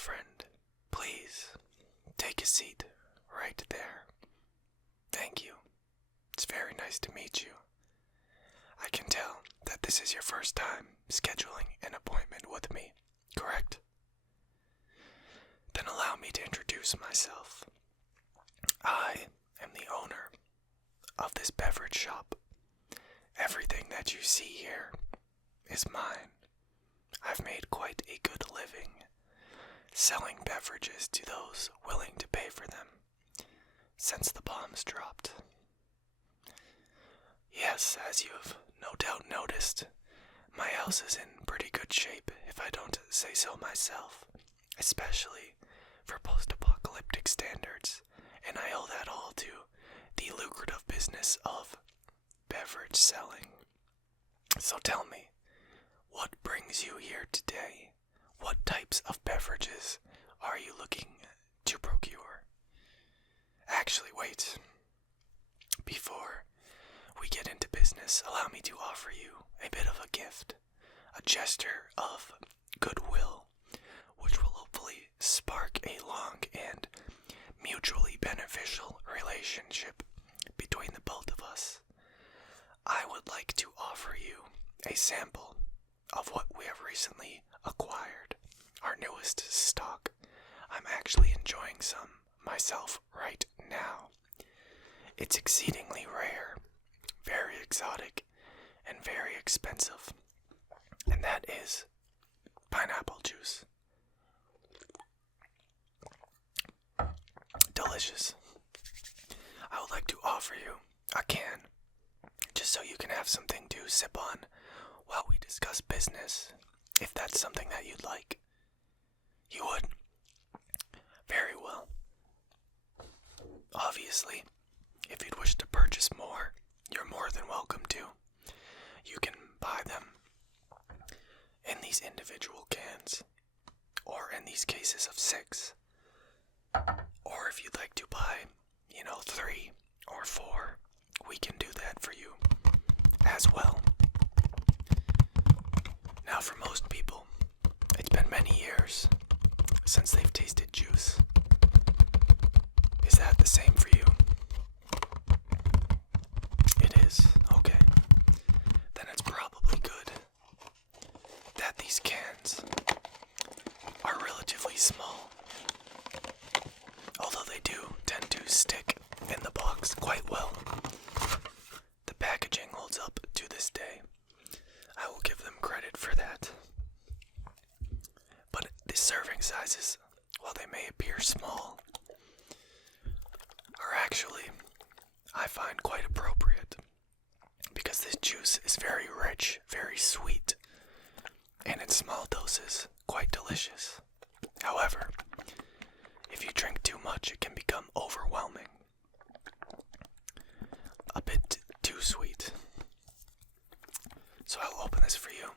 friend. Please, take a seat right there. Thank you. It's very nice to meet you. I can tell that this is your first time scheduling an appointment with me, correct? Then allow me to introduce myself. I am the owner of this beverage shop. Everything that you see here is mine. I've made quite a good living selling beverages to those willing to pay for them since the bombs dropped. Yes, as you have no doubt noticed, my house is in pretty good shape if I don't say so myself, especially for post-apocalyptic standards, and I owe that all to the lucrative business of beverage selling. So tell me, what brings you here today? What types of beverages are you looking to procure? Actually, wait. Before we get into business, allow me to offer you a bit of a gift, a gesture of goodwill, which will hopefully spark a long and mutually beneficial relationship between the both of us. I would like to offer you a sample of what we have recently acquired, our newest stock. I'm actually enjoying some myself right now. It's exceedingly rare, very exotic, and very expensive, and that is pineapple juice. Delicious. I would like to offer you a can, just so you can have something to sip on while we discuss business, if that's something that you'd like. You would? Very well. Obviously, if you'd wish to purchase more, you're more than welcome to. You can buy them in these individual cans, or in these cases of 6. Or if you'd like to buy, 3 or 4, we can do that for you as well. Now, for most people, it's been many years since they've tasted juice. Is that the same for you? It is. Okay. Then it's probably good that these cans are relatively small, although they do tend to stick in the box quite well. The packaging holds up to this day. I will give them credit for that. But the serving sizes, while they may appear small, are actually, I find, quite appropriate, because this juice is very rich, very sweet, and in small doses, quite delicious. However, if you drink too much, it can become overwhelming. A bit too sweet. So I'll open this for you,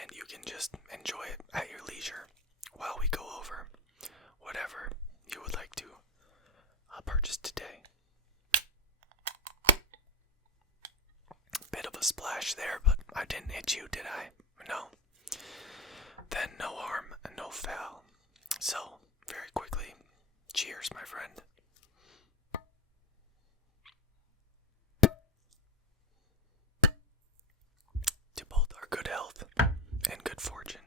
and you can just enjoy it at your leisure while we go over whatever you would like to purchase today. Bit of a splash there, but I didn't hit you, did I? No. Then no harm, no foul. So, very quickly, cheers, my friend. To both our good health and good fortune.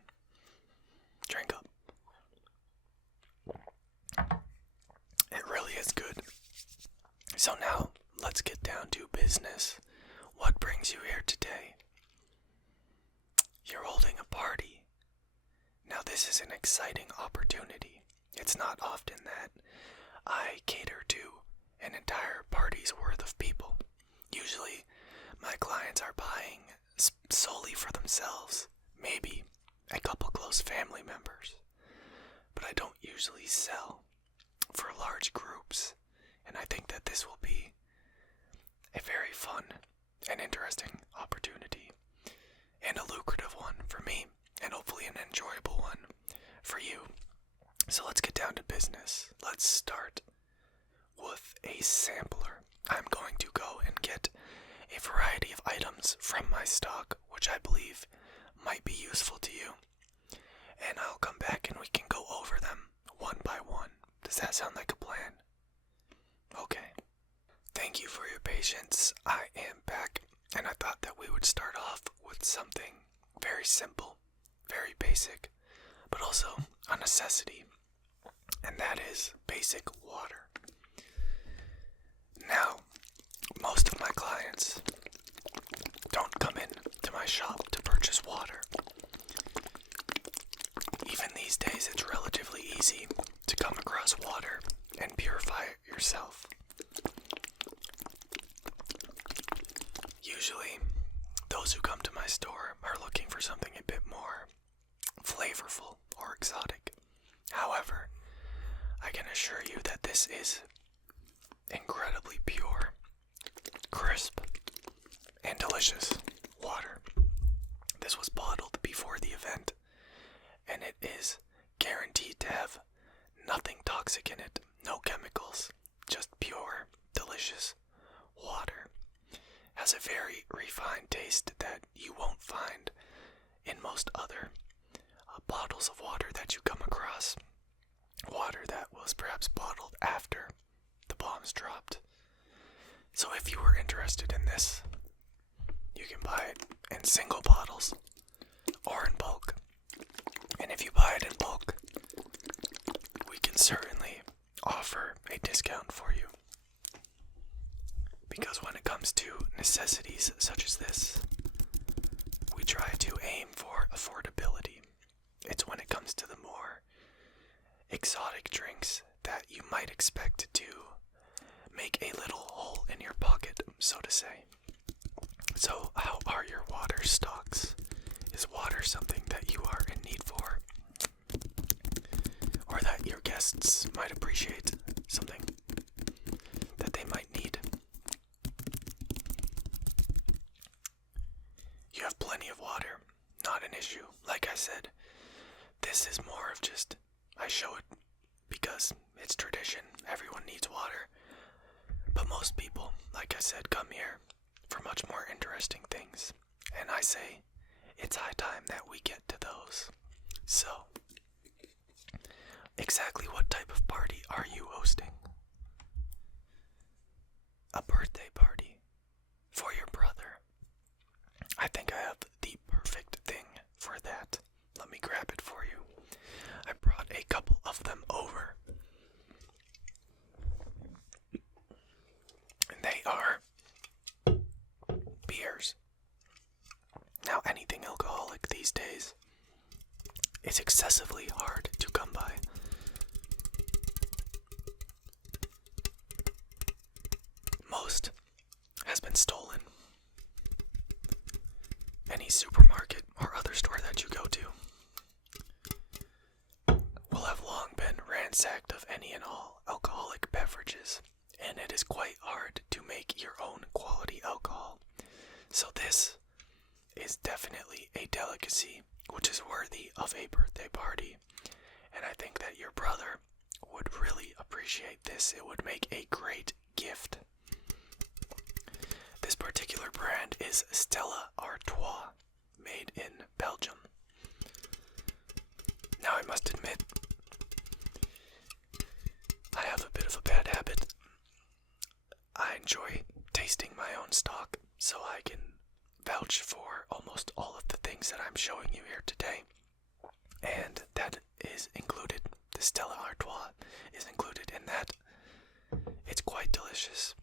Drink up. It really is good. So now, let's get down to business. What brings you here today? You're holding a party. Now this is an exciting opportunity. It's not often that I cater to an entire party's worth of people. Usually, my clients are buying solely for themselves, maybe a couple close family members. But I don't usually sell for large groups, and I think that this will be a very fun and interesting opportunity, and a lucrative one for me, and hopefully an enjoyable one for you. So let's get down to business. Let's start with a sampler. I'm going to go and get a variety of items from my stock, which I believe might be useful to you, and I'll come back and that sound like a plan? Okay. Thank you for your patience. I am back, and I thought that we would start off with something very simple, very basic, but also a necessity, and that is basic water. Now, most of my clients don't come in to my shop to purchase water. Even these days, it's relatively easy to come across water and purify it yourself. Usually, those who come to my store are looking for something a bit more flavorful or exotic. However, I can assure you that this is incredibly pure, crisp, and delicious water. This was bottled before the event, and it is guaranteed to have nothing toxic in it, no chemicals, just pure, delicious water. Has a very refined taste that you won't find in most other bottles of water that you come across. Water that was perhaps bottled after the bombs dropped. So if you were interested in this, you can buy it in single bottles or in bulk. And if you buy it in bulk, we can certainly offer a discount for you. Because when it comes to necessities such as this, we try to aim for affordability. It's when it comes to the more exotic drinks that you might expect to make a little hole in your pocket, so to say. So, how are your water stocks? Is water something that you are in need for? Or that your guests might appreciate? Something that they might need? You have plenty of water, not an issue. Like I said, this is more of just, I show it because it's tradition, everyone needs water. But most people, like I said, come here for much more interesting things. And I say, it's high time that we get to those. So, exactly what type of party are you hosting? A birthday party for your brother. I think I have the perfect thing for that. Let me grab it for you. I brought a couple of them over. And they are beers. Now, anything alcoholic these days is excessively hard to come by. Most has been stolen. Any supermarket or other store that you go to will have long been ransacked of any and all alcoholic beverages, and it is quite hard to make your own quality alcohol. So this is definitely a delicacy which is worthy of a birthday party, and I think that your brother would really appreciate this. It would make a great gift. This particular brand is Stella Artois, made in Belgium. Now I must admit, I have a bit of a bad habit. I enjoy tasting my own stock, so I can vouch for almost all of the things that I'm showing you here today. And that is included, the Stella Artois is included in that. It's quite delicious.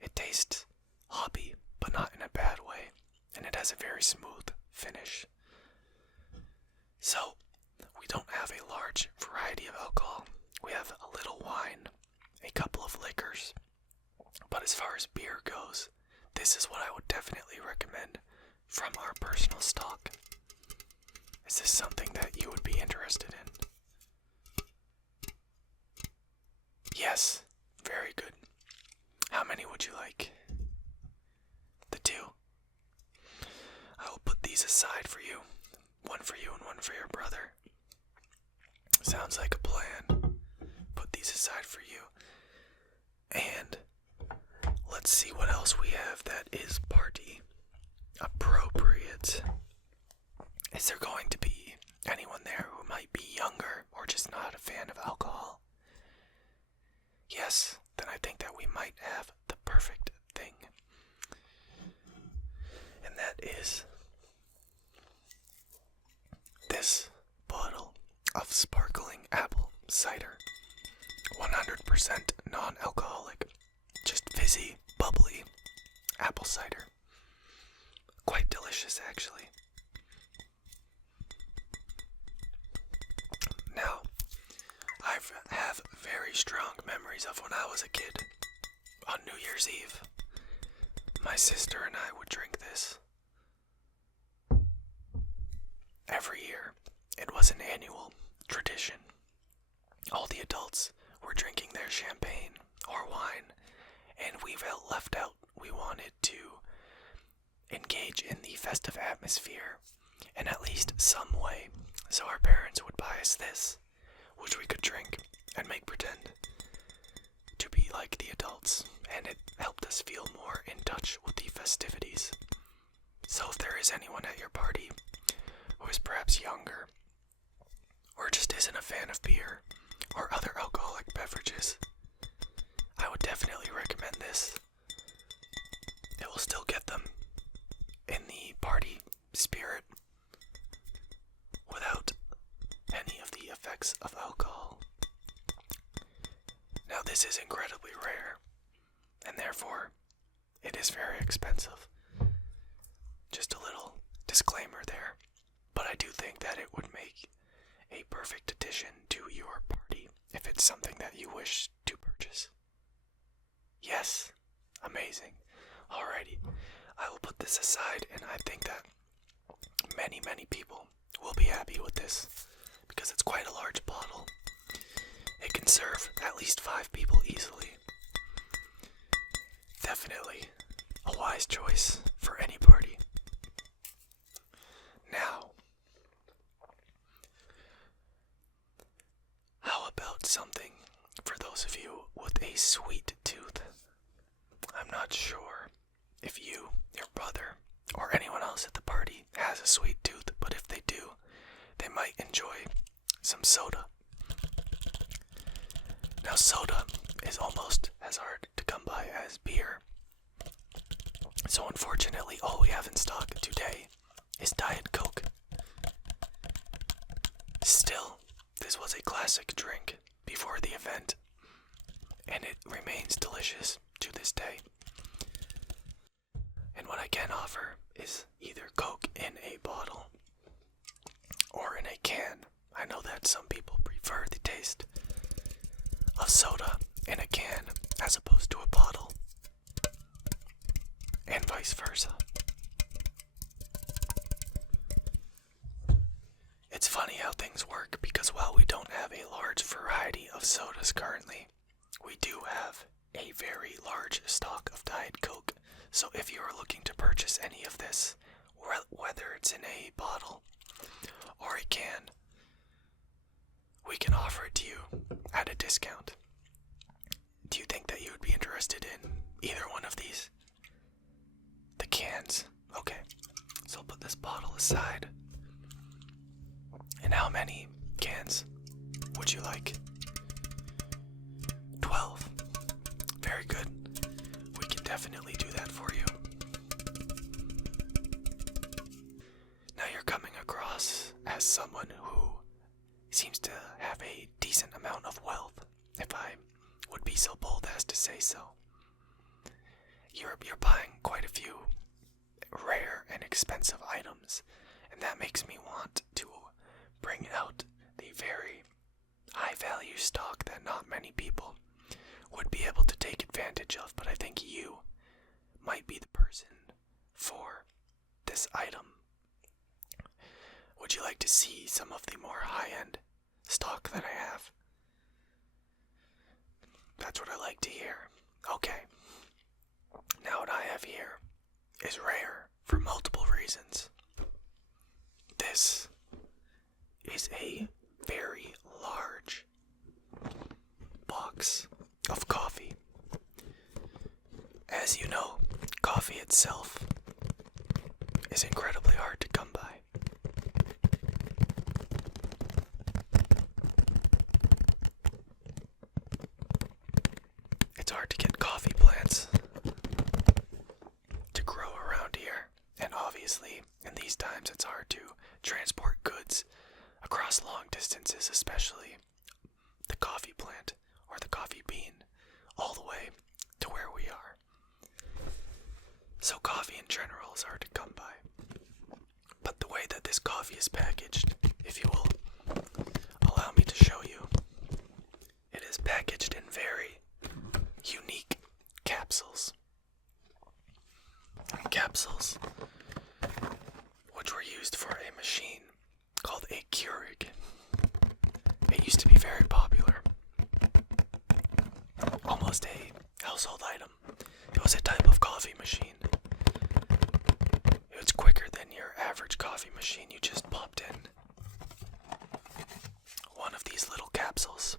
It tastes hoppy, but not in a bad way, and it has a very smooth finish. So, we don't have a large variety of alcohol. We have a little wine, a couple of liquors, but as far as beer goes, this is what I would definitely recommend from our personal stock. Is this something that you would be interested in? Yes, very good. How many would you like? The two. I will put these aside for you. One for you and one for your brother. Sounds like a plan. Put these aside for you. And let's see what else we have that is party appropriate. Is there going to be anyone there who might be younger or just not a fan of alcohol? delicious bottle of sparkling apple cider. 100% non-alcoholic, just fizzy, bubbly apple cider. Quite delicious, actually. Now, I have very strong memories of when I was a kid. On New Year's Eve, my sister and I would drink this. Every year, it was an annual tradition. All the adults were drinking their champagne or wine, and we felt left out. We wanted to engage in the festive atmosphere in at least some way, so our parents would buy us this, which we could drink and make pretend to be like the adults, and it helped us feel more in touch with the festivities. So if there is anyone at your party who is perhaps younger, or just isn't a fan of beer or other alcoholic beverages, I would definitely recommend this. It will still get them in the party spirit without any of the effects of alcohol. Now, this is incredibly rare, and therefore it is very expensive. Just a little disclaimer there, but I do think that it would make a perfect addition to your party if it's something that you wish to purchase. Yes, amazing. Alrighty, I will put this aside, and I think that many people will be happy with this because it's quite a large bottle. It can serve at least 5 people easily. Definitely a wise choice for any party. Now, how about something for those of you with a sweet tooth? I'm not sure if you, your brother, or anyone else at the party has a sweet tooth, but if they do, they might enjoy some soda. Now, soda is almost as hard to come by as beer. So unfortunately, all we have in stock today is Diet Coke. Still, this was a classic drink before the event, and it remains delicious to this day. And what I can offer is either Coke in a bottle or in a can. I know that some people prefer the taste of soda in a can as opposed to a bottle, and vice versa. It's funny how things work, because while we don't have a large variety of sodas currently, we do have a very large stock of Diet Coke. So if you are looking to purchase any of this, whether it's in a bottle or a can, we can offer it to you at a discount. Do you think that you would be interested in either one of these? The cans. Okay, so I'll put this bottle aside. And how many cans would you like? 12. Very good. We can definitely do that for you. Now, you're coming across as someone who seems to have a decent amount of wealth, if I would be so bold as to say so. You're buying quite a few rare and expensive items, and that makes me want to bring out the very high value stock that not many people would be able to take advantage of, but I think you might be the person for this item. Would you like to see some of the more high-end stock that I have? That's what I like to hear. Okay. Now, what I have here is rare for multiple reasons. This is a very large box of coffee. As you know, coffee itself is incredibly hard to come by. It's hard to get coffee plants to grow around here, and obviously in these times it's hard to transport goods across long distances, especially the coffee plant or the coffee bean, all the way to where we are. So coffee in general is hard to come by. But the way that this coffee is packaged, if you will allow me to show you, it is packaged in very unique capsules. Capsules which were used for a machine called a Keurig. It used to be very popular. Almost a household item. It was a type of coffee machine. It was quicker than your average coffee machine. You just popped in one of these little capsules,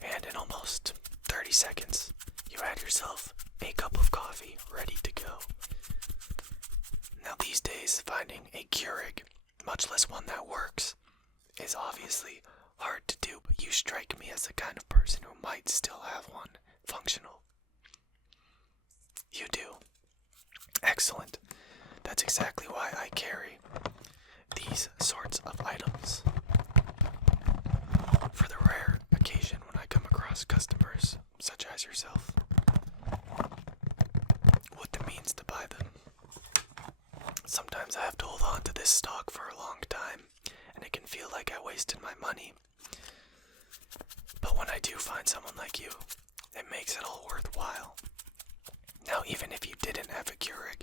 and in almost 30 seconds, you had yourself a cup of coffee ready to go. Now these days, finding a Keurig, much less one that works, is obviously hard to do, but you strike me as the kind of person who might still have one functional. You do. Excellent. That's exactly why I carry these sorts of items. For the rare occasion when I come across customers such as yourself, with the means to buy them. Sometimes I have to hold on to this stock for a long time, and it can feel like I wasted my money. But when I do find someone like you, it makes it all worthwhile. Now, even if you didn't have a Keurig,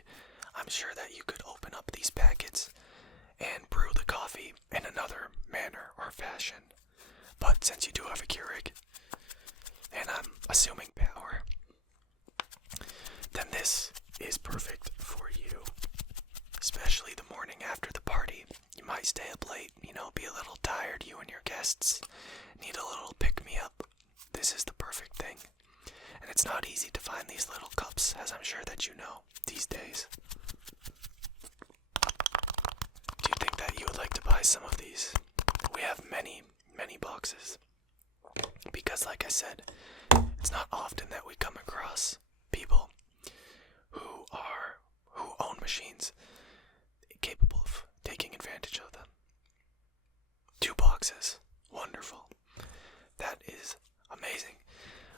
I'm sure that you could open up these packets and brew the coffee in another manner or fashion. But since you do have a Keurig, and I'm assuming power, then this is perfect for you. Especially the morning after the party. You might stay up late, be a little tired, you and your guests need a little pick-me-up. This is the perfect thing. And it's not easy to find these little cups, as I'm sure that you know, these days. Do you think that you would like to buy some of these? We have many, many boxes. Because like I said, it's not often that we come across people who own machines capable of taking advantage of them. 2 boxes. Wonderful. That is amazing.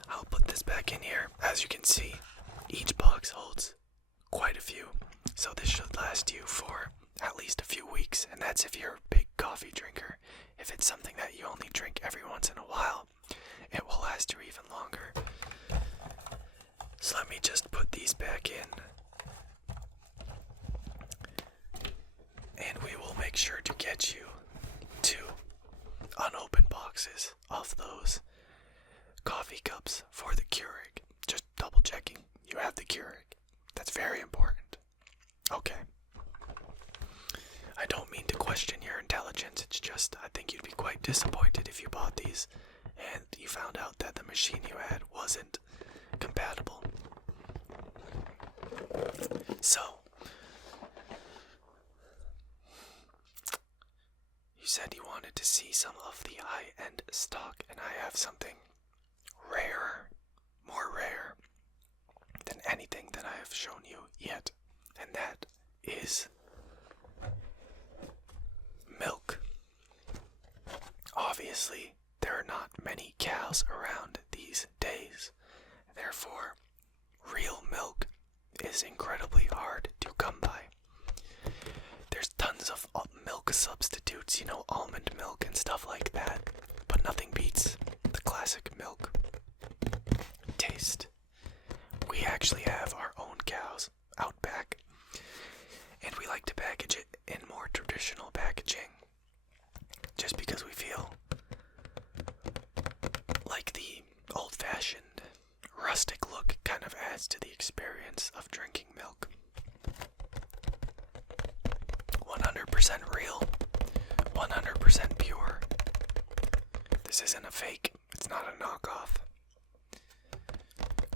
I'll put this back in here. As you can see, each box holds quite a few. So this should last you for at least a few weeks. And that's if you're a big coffee drinker. If it's something that you only drink every once in a while, it will last you even longer. So let me just put these back in. And we will make sure to get you 2 unopened boxes of those coffee cups for the Keurig. Just double checking you have the Keurig. That's very important. Okay. I don't mean to question your intelligence. It's just I think you'd be quite disappointed if you bought these and you found out that the machine you had wasn't compatible. So, you said you wanted to see some of the high-end stock, and I have something rare, more rare than anything that I have shown you yet, and that is milk. Obviously, there are not many cows around these days. Therefore, real milk is incredibly hard to come by. There's tons of milk substitutes, almond milk and stuff like that, but nothing beats the classic milk taste. We actually have our own cows out back, and we like to package it in more traditional packaging, just because we feel like the old-fashioned, rustic look kind of adds to the experience of drinking milk. 100% real, 100% pure. This isn't a fake, it's not a knockoff.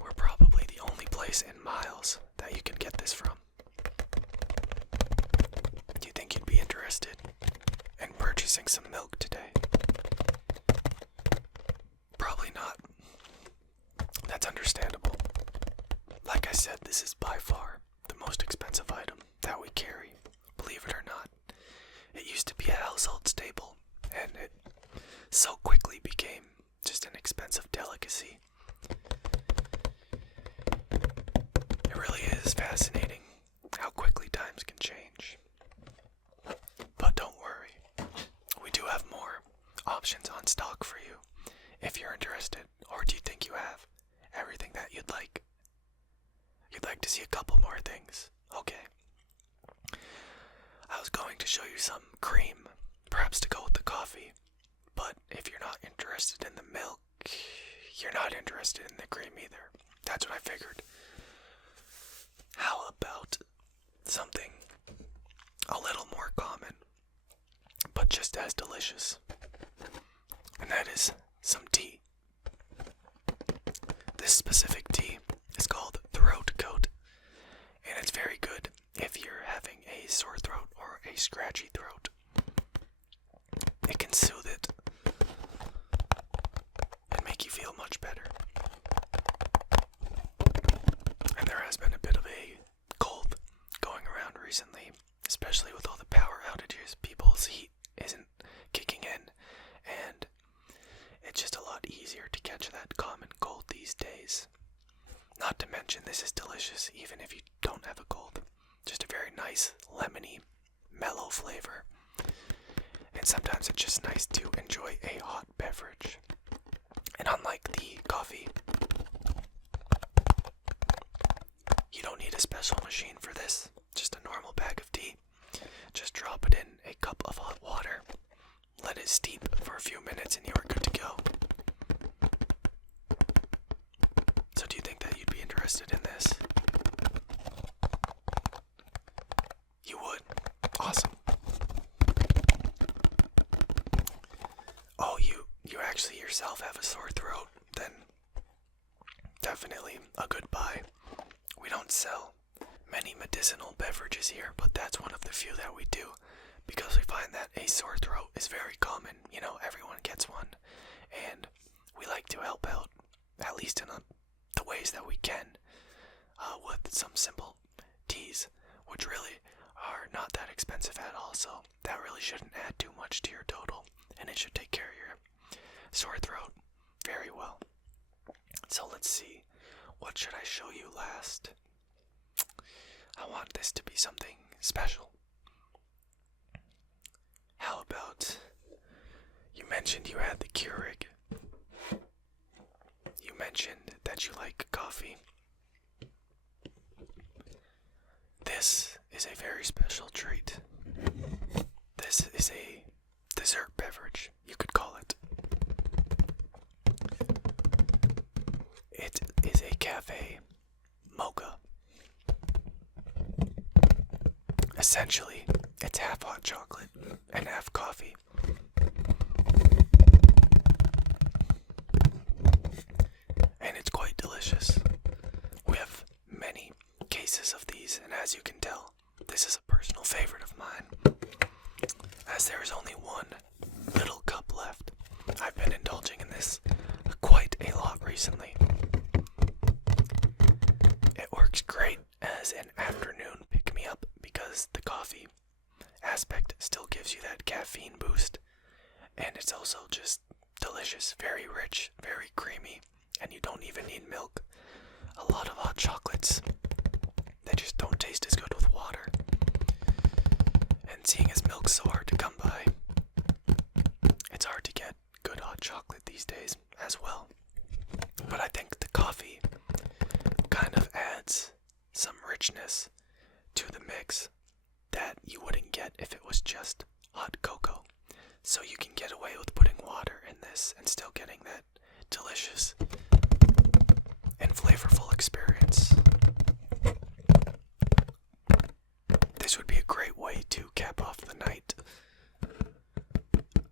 We're probably the only place in miles that you can get this from. Do you think you'd be interested in purchasing some milk today? Probably not. That's understandable. Like I said, this is by far the most expensive item that we carry, believe it or not. It used to be a household staple, and it so quickly became just an expensive delicacy. It really is fascinating how quickly times can change. But don't worry, we do have more options on stock for you if you're interested. Or do you think you have everything that you'd like? You'd like to see a couple more things? Okay. I was going to show you some cream, perhaps to go with the coffee. But if you're not interested in the milk, you're not interested in the cream either. That's what I figured. How about something a little more common, but just as delicious? And that is some tea. This specific tea is called Throat Coat, and it's very good if you're having a sore throat or a scratchy throat. It can soothe it and make you feel much better. And there has been a bit of a cold going around recently, especially with all the power outages. People's heat isn't kicking in, and it's just a lot easier to catch that common cold these days. Not to mention, this is delicious even if you don't have a cold. Just a very nice, lemony, mellow flavor. And sometimes it's just nice to enjoy a hot beverage. And unlike the coffee, you don't need a special machine for this. Just a normal bag of tea. Just drop it in a cup of hot water. Let it steep for a few minutes and you are good to go. So do you think that you'd be interested in this? You would? Awesome. Oh, you actually yourself have a sore throat? Then definitely a good buy. We don't sell many medicinal beverages here, but that's one of the few that we do, because we find that a sore throat is very common. You know, everyone gets one, and we like to help out, at least in the ways that we can, with some simple teas, which really are not that expensive at all, so that really shouldn't add too much to your total, and it should take care of your sore throat very well. So let's see, what should I show you last? I want this to be something special. How about, you mentioned you had the Keurig. You mentioned that you like coffee. This is a very special treat. This is a dessert beverage, you could call it. It is a cafe mocha. Essentially, it's half hot chocolate and half coffee. And it's quite delicious. We have many cases of these, and as you can tell, this is a personal favorite of mine. As there is only one little cup left, I've been indulging in this quite a lot recently. It works great as an afternoon pick-me-up because the coffee aspect still gives you that caffeine boost, and it's also just delicious, very rich, very creamy, and you don't even need milk. A lot of hot chocolates, they just don't taste as good with water. And seeing as milk's so hard to come by, it's hard to get good hot chocolate these days as well. But I think the coffee kind of adds some richness to the mix that you wouldn't get if it was just hot cocoa. So you can get away with putting water in this and still getting that delicious and flavorful experience. This would be a great way to cap off the night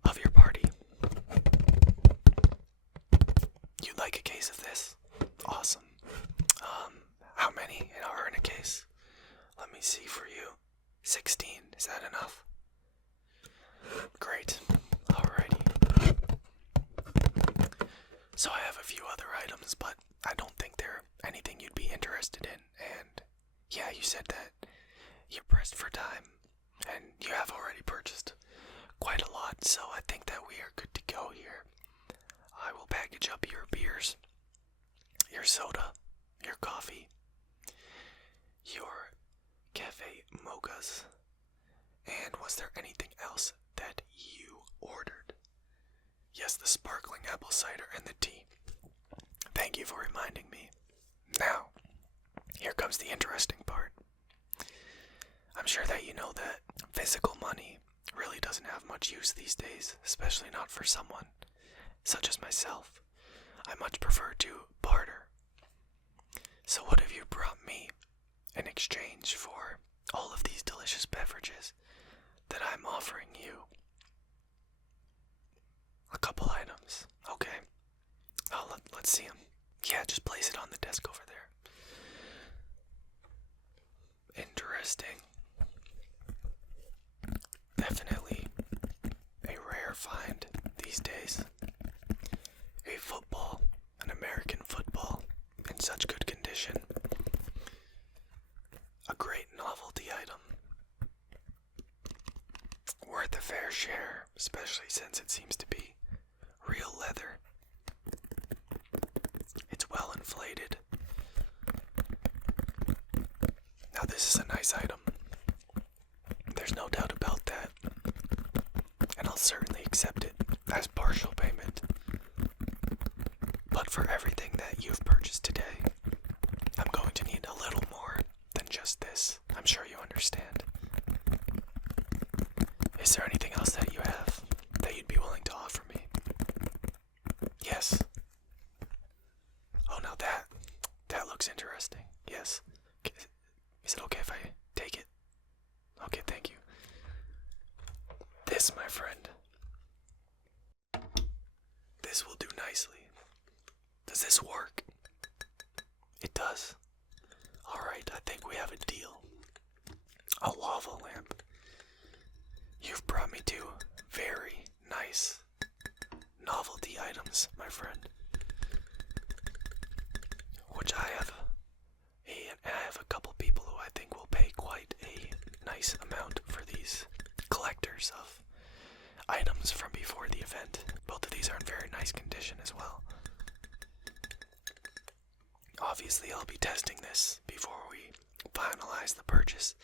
of your party. You'd like a case of this? Awesome. How many are in a case? Let me see for you. 16, is that enough? Great. Alrighty. So I have a few other items, but I don't think they're anything you'd be interested in. And yeah, you said that you're pressed for time, and you have already purchased quite a lot, so I think that we are good to go here. I will package up your beers, your soda, your coffee, your cafe mochas, and was there anything else that you ordered? Yes, the sparkling apple cider and the tea. Thank you for reminding me. Now, here comes the interesting part. I'm sure that you know that physical money really doesn't have much use these days, especially not for someone such as myself. I much prefer to barter. So what have you brought me in exchange for all of these delicious beverages that I'm offering you? A couple items. Okay. Oh, let's see them. Yeah, just place it on the desk over there. Interesting. Definitely a rare find these days. A football, an American football, in such good condition. A great novelty item. Worth a fair share, especially since it seems to be real leather. It's well inflated. Now this is a nice item. There's no doubt about that. And I'll certainly accept it as partial payment. But for everything that you've purchased today, I'm going to need a little more than just this. I'm sure you understand. Is there anything else that you have that you'd be willing to offer me? Yes. Oh, now that looks interesting. Yes. Is it okay if I take it? Okay, thank you. This, my friend. This will do nicely. Does this work? It does. Alright, I think we have a deal. A lava lamp. You've brought me two very nice novelty items, my friend. Which I have a couple people who I think will pay quite a nice amount for these collectors of items from before the event. Both of these are in very nice condition as well. Obviously, I'll be testing this before we finalize the purchase,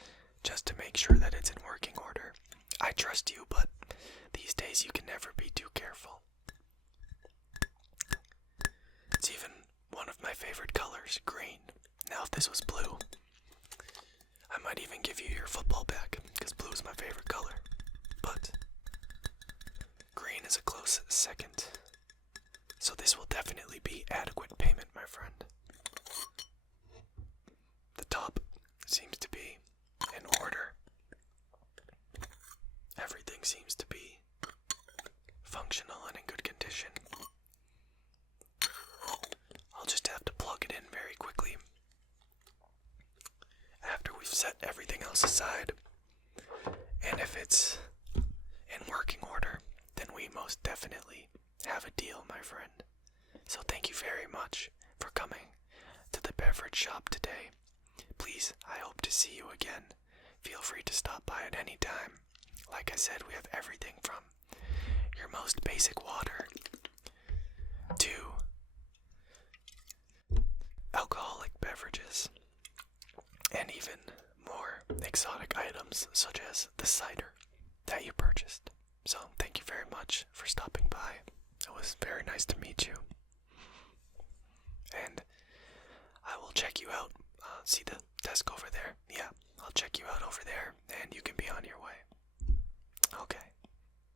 just to make sure that it's in working order. I trust you, but these days you can never be too careful. It's even one of my favorite colors, green. Now if this was blue, I might even give you your football back, because blue is my favorite color. But green is a close second. So this will definitely be adequate payment, my friend. The top seems to be in order. Everything seems to be functional and in good condition. I'll just have to plug it in very quickly after we've set everything else aside. And if it's in working order, then we most definitely have a deal, my friend. So thank you very much for coming to the beverage shop today. Please, I hope to see you again. Feel free to stop by at any time. Like I said, we have everything from your most basic water to alcoholic beverages, and even more exotic items such as the cider that you purchased. So thank you very much for stopping by. It was very nice to meet you. And I will check you out. See the desk over there? Yeah, I'll check you out over there, and you can be on your way. Okay.